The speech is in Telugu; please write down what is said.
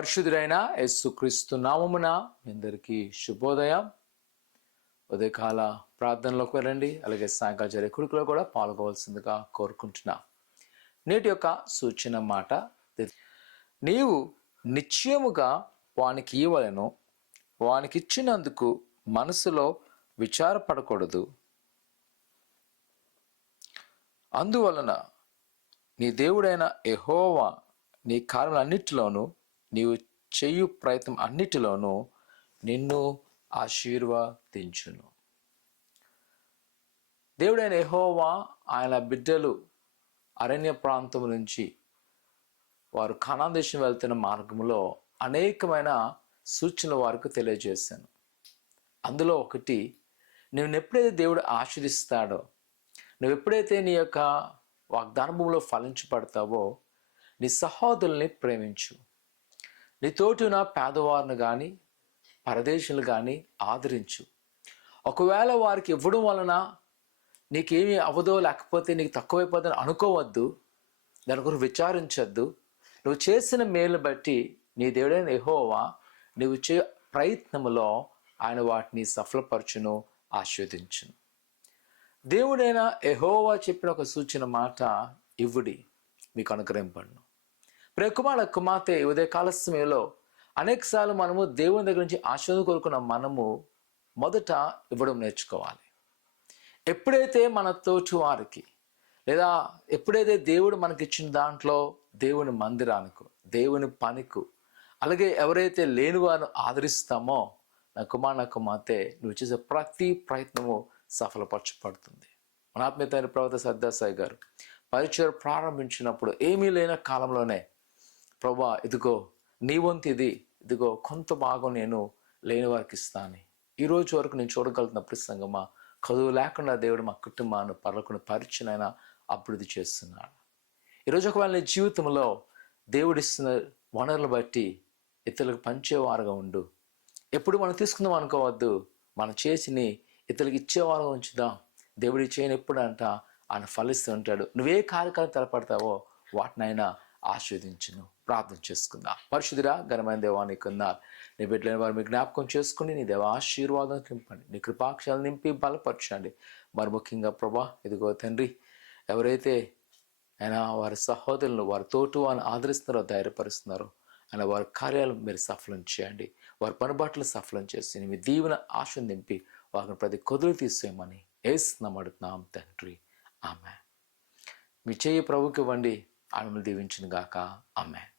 పరిశుద్ధుడైన యేసుక్రీస్తు నామమున మీ అందరికీ శుభోదయం. ఉదయకాల ప్రార్థనలోకి వెళ్ళండి. అలాగే సాయంకాలం జరిగే కుడికలో కూడా పాల్గొవలసిందిగా కోరుకుంటున్నా. నేటి యొక్క సూచన మాట, నీవు నిశ్చయముగా వానికి ఇవ్వలను, వానికి ఇచ్చినందుకు మనసులో విచారపడకూడదు. అందువలన నీ దేవుడైన యెహోవా నీ కార్యములన్నిటిలోనూ, నీవు చేయు ప్రయత్నం అన్నిటిలోనూ నిన్ను ఆశీర్వదించును. దేవుడైన యెహోవా ఆయన బిడ్డలు అరణ్య ప్రాంతం నుంచి వారు కనాను దేశం వెళ్తున్న మార్గంలో అనేకమైన సూచనలు వారికి తెలియజేశాను. అందులో ఒకటి, నువ్వు ఎప్పుడైతే దేవుడు ఆశీర్దిస్తాడో, నువ్వు ఎప్పుడైతే నీ యొక్క వాగ్దాన భూమిలో ఫలించబడతావో, నీ సహోదరుల్ని ప్రేమించు. నీ తోటిన పేదవారిని కానీ పరదేశులు కానీ ఆదరించు. ఒకవేళ వారికి ఇవ్వడం వలన నీకేమీ అవ్వదో, లేకపోతే నీకు తక్కువైపోతుందని అనుకోవద్దు. దాని గురించి విచారించద్దు. నువ్వు చేసిన మేలు బట్టి నీ దేవుడైన యెహోవా నువ్వు చే ప్రయత్నములో ఆయన వాటిని సఫలపరచును, ఆశీర్వదించును. దేవుడైన యెహోవా చెప్పిన ఒక సూచన మాట, ఇవ్వుడి మీకు అనుగ్రహింపడును. ప్రియకుమార కుమార్తె, ఉదయకాల సమయంలో అనేకసార్లు మనము దేవుని దగ్గర నుంచి ఆశీర్వాదం కోరుకున్న మనము మొదట ఇవ్వడం నేర్చుకోవాలి. ఎప్పుడైతే మన తోటి వారికి, లేదా ఎప్పుడైతే దేవుడు మనకిచ్చిన దాంట్లో దేవుని మందిరానికి, దేవుని పనికి, అలాగే ఎవరైతే లేని వారిని ఆదరిస్తామో, నా కుమార్తె, నువ్వు చేసే ప్రతి ప్రయత్నము సఫలపరచబడుతుంది. మన ఆత్మీయతైన ప్రవక్త సర్దాసాయి గారు పరిచయం ప్రారంభించినప్పుడు ఏమీ లేని కాలంలోనే, ప్రభా ఇదిగో నీ వంతు ఇది, ఇదిగో కొంత భాగం నేను లేని వారికి ఇస్తాను. ఈరోజు వరకు నేను చూడగలుగుతున్న ప్రసంగమా, చదువు లేకుండా దేవుడు మా కుటుంబాన్ని పర్లకుని పరిచయనైనా అభివృద్ధి చేస్తున్నాడు. ఈరోజు ఒకవేళ నీ జీవితంలో దేవుడిస్తున్న వనరులు బట్టి ఇతరులకు పంచేవారుగా ఉండు. ఎప్పుడు మనం తీసుకుందాం అనుకోవద్దు. మనం చేసిని ఇతరులకు ఇచ్చేవారుగా ఉంచుదాం. దేవుడి చేయని ఎప్పుడు అంట ఆయన ఫలిస్తూ ఉంటాడు. నువ్వే కార్యక్రమం తలపడతావో వాటినైనా ఆశీర్వదించును. ప్రార్థన చేసుకుందాం. పరిశుద్ధుడా, ఘనమైన దేవా, నీకున్నారు. నీ బిడ్డలైన వారు మీ జ్ఞాపకం చేసుకుని నీ దేవ ఆశీర్వాదం నింపండి, నీ కృపాక్షాలు నింపి బలపరచండి. మరి ముఖ్యంగా ప్రభా ఇదిగో తండ్రి, ఎవరైతే అయినా వారి సహోదరులను, వారి తోటి వారిని ఆదరిస్తున్నారో, ధైర్యపరుస్తున్నారో, ఆయన వారి కార్యాలు మీరు సఫలం చేయండి. వారి పనిబాట్లు సఫలం చేసి మీ దీవెన ఆశ నింపి వారిని ప్రతి కొదులు తీసేయమని యేసునామమున అడుగుతున్నాం తండ్రి, ఆమేన్. మీ చేయి ప్రభుకి ఇవ్వండి, ఆమెను దీవించును గాక. ఆమేన్.